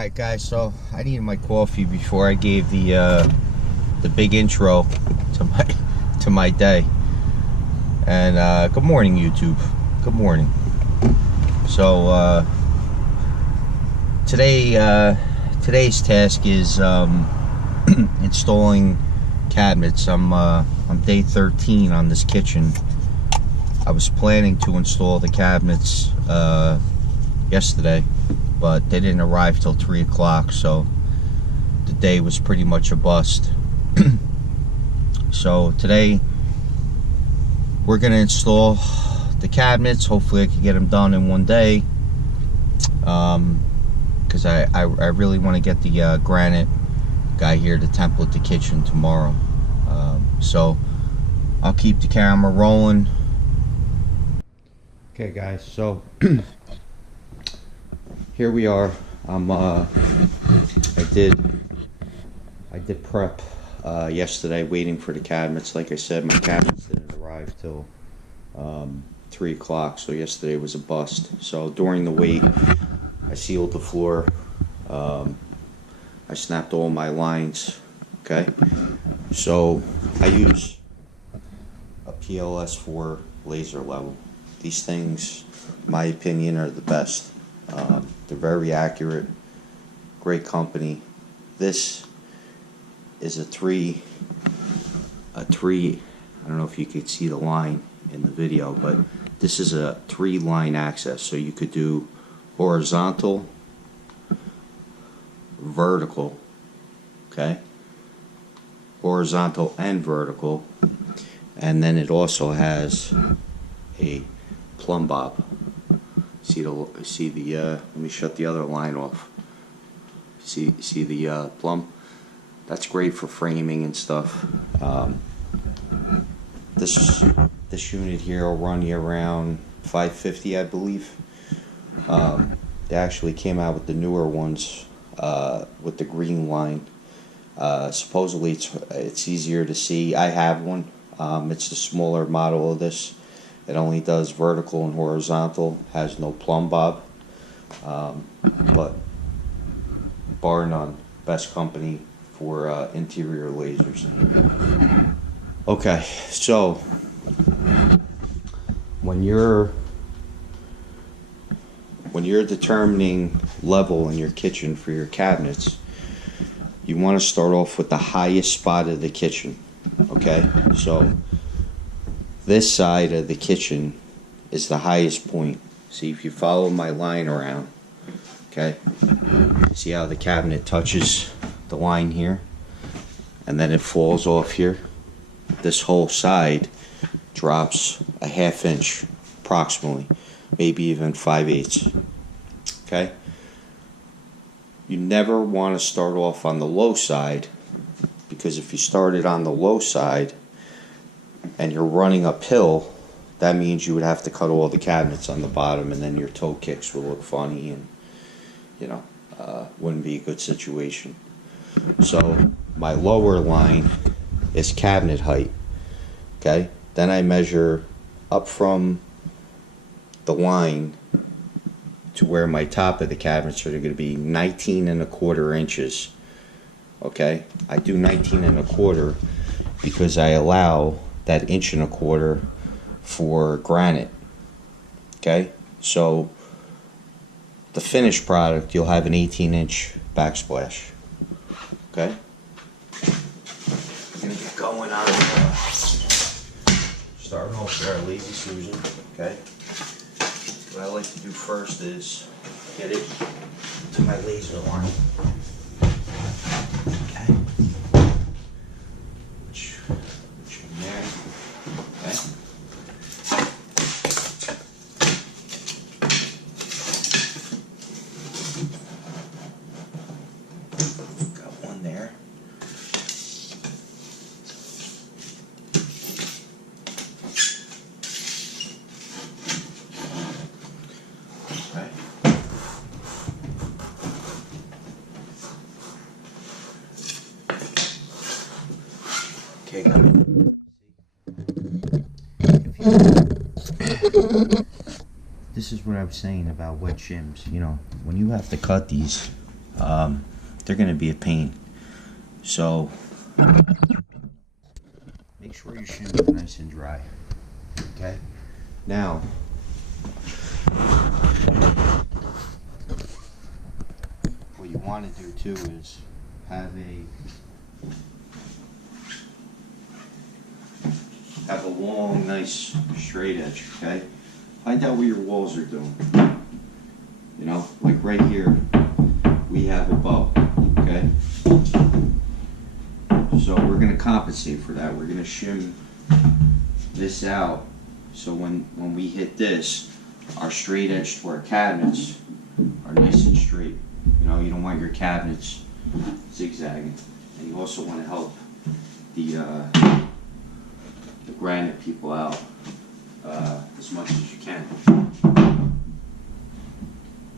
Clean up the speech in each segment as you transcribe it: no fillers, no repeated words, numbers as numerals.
Alright guys, so I needed my coffee before I gave the big intro to my day. And good morning YouTube. Good morning. So today's task is installing cabinets. I'm day 13 on this kitchen. I was planning to install the cabinets yesterday, but they didn't arrive till 3 o'clock, so the day was pretty much a bust. So today we're gonna install the cabinets. Hopefully I can get them done in one day, because I really want to get the granite guy here to template the kitchen tomorrow. So I'll keep the camera rolling. Okay guys, so here we are. I did prep yesterday, waiting for the cabinets. Like I said, my cabinets didn't arrive till 3 o'clock, so yesterday was a bust. So during the wait, I sealed the floor. I snapped all my lines. Okay, so I use a PLS4 laser level. These things, in my opinion, are the best. They're very accurate, great company. This is a three, I don't know if you could see the line in the video, but this is a 3-line access. So you could do horizontal, vertical, okay? Horizontal and vertical. And then it also has a plumb bob. See the let me shut the other line off. See the plumb? That's great for framing and stuff. This unit here will run you around $550, I believe. They actually came out with the newer ones with the green line. Supposedly it's easier to see. I have one. It's the smaller model of this. It only does vertical and horizontal, has no plumb bob, but bar none, best company for interior lasers. Okay, so when you're determining level in your kitchen for your cabinets, you want to start off with the highest spot of the kitchen. Okay, so this side of the kitchen is the highest point. See, if you follow my line around, okay, see how the cabinet touches the line here and then it falls off here? This whole side drops a ½ inch approximately, maybe even 5/8. Okay, you never want to start off on the low side, because if you started on the low side and you're running uphill, that means you would have to cut all the cabinets on the bottom, and then your toe kicks will look funny, and you know, wouldn't be a good situation. So my lower line is cabinet height. Okay, then I measure up from the line to where my top of the cabinets are going to be 19¼ inches. Okay, I do 19¼ because I allow that 1¼ inch for granite. Okay, so the finished product, you'll have an 18-inch backsplash. Okay, I'm gonna get going on starting off with our Lazy Susan. Okay, what I like to do first is get it to my laser line. Okay, which in there. Okay. Got one there. Okay. Okay, got it. This is what I was saying about wet shims. You know, when you have to cut these, they're going to be a pain. So make sure your shoes are nice and dry. Okay. Now, what you want to do too is have a long, nice straight edge. Okay. Find out what your walls are doing. You know, like right here, we have a bow. Okay. So we're going to compensate for that. We're going to shim this out, so when we hit this, our straight edge to our cabinets are nice and straight. You know, you don't want your cabinets zigzagging, and you also want to help the granite people out as much as you can.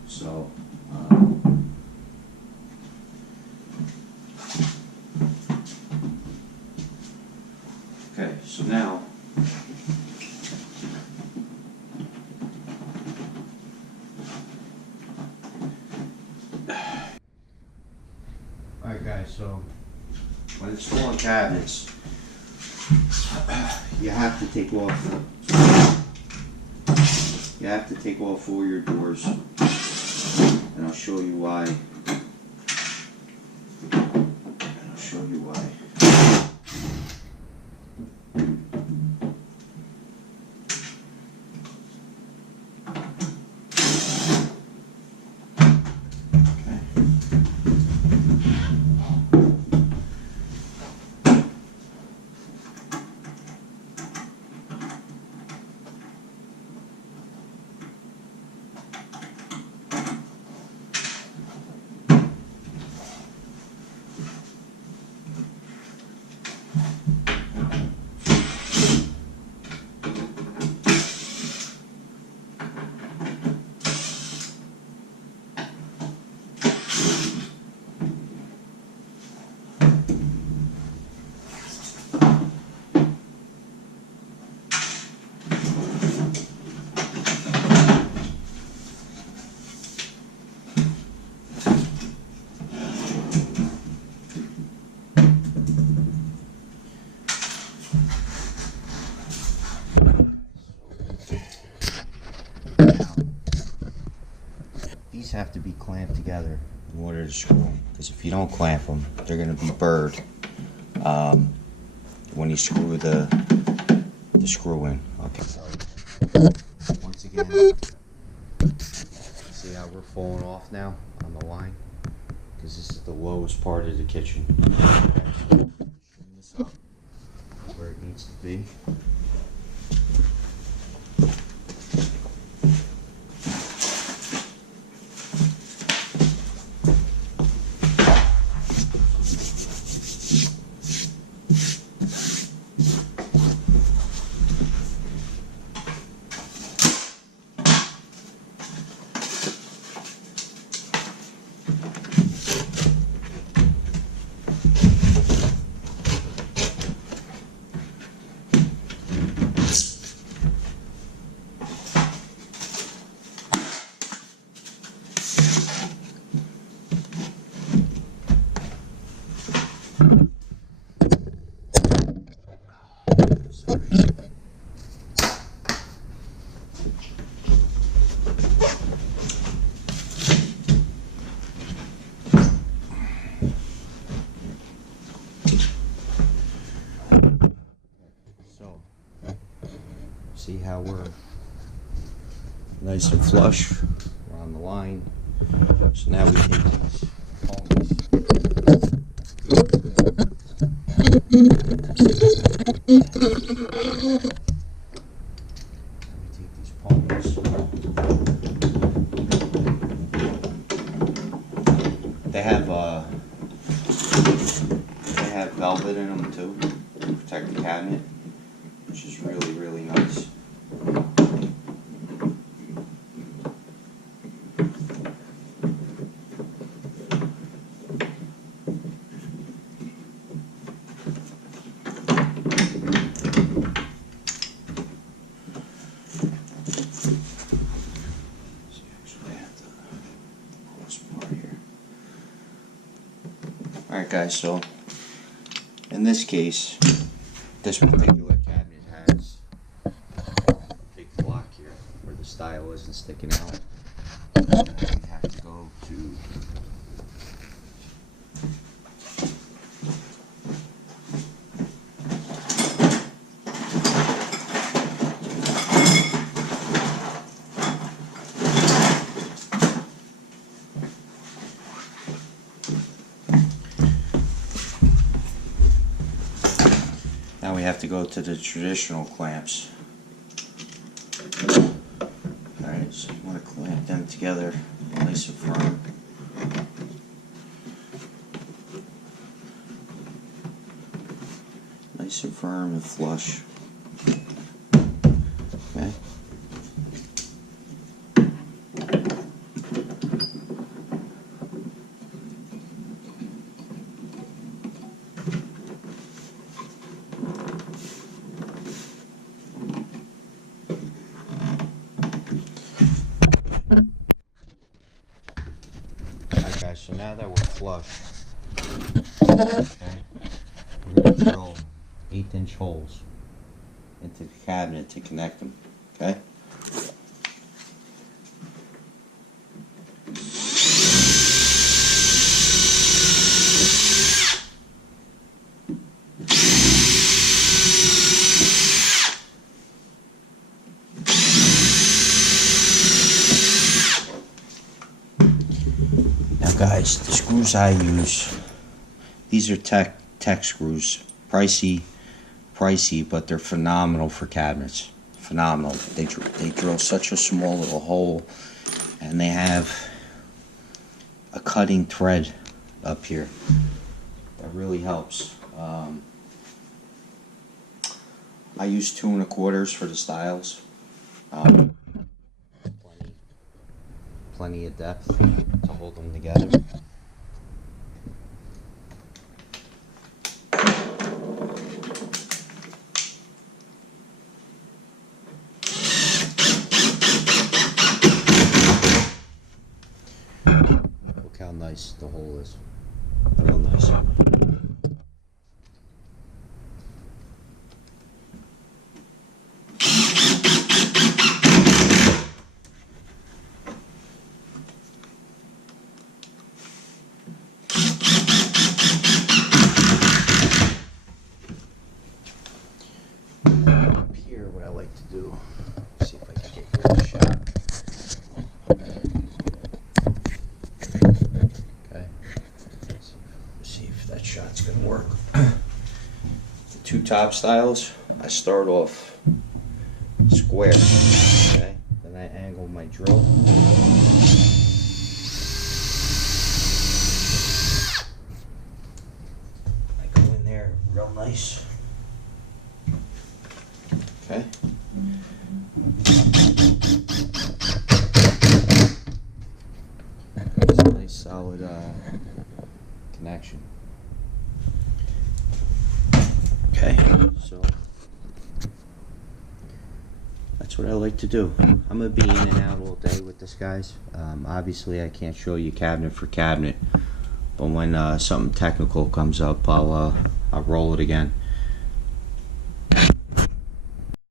So. Okay, so now alright guys, so when installing cabinets, you have to take off all your doors, and I'll show you why. These have to be clamped together in order to screw them, because if you don't clamp them, they're going to be burred when you screw the screw in. Okay, so once again, see how we're falling off now on the line, because this is the lowest part of the kitchen. Okay, so trim this up where it needs to be. See how we're nice and flush. We're on the line. So now we take these palms. They have velvet in them too to protect the cabinet, which is really, really nice. guys, so in this case, this particular cabinet has a big block here where the style isn't sticking out. We have to go to now we have to go to the traditional clamps. Alright, so you want to clamp them together nice and firm. Nice and firm and flush. Okay. Okay, so now that we're flush, okay, we're going to drill 1/8" holes into the cabinet to connect them, okay? Guys, the screws I use, these are tech screws. Pricey, but they're phenomenal for cabinets. Phenomenal. They drill such a small little hole, and they have a cutting thread up here that really helps. I use 2 1/4 for the styles. Plenty of depth to hold them together. Look how nice the hole is. Real nice. What I like to do, see if I can get a good shot. Okay, let's see if that shot's gonna work. The 2 top styles, I start off square, okay, then I angle my drill. I go in there real nice. Okay. It's a nice solid connection. Okay, so that's what I like to do. I'm gonna be in and out all day with this, guys. Obviously, I can't show you cabinet for cabinet, but when something technical comes up, I'll roll it again.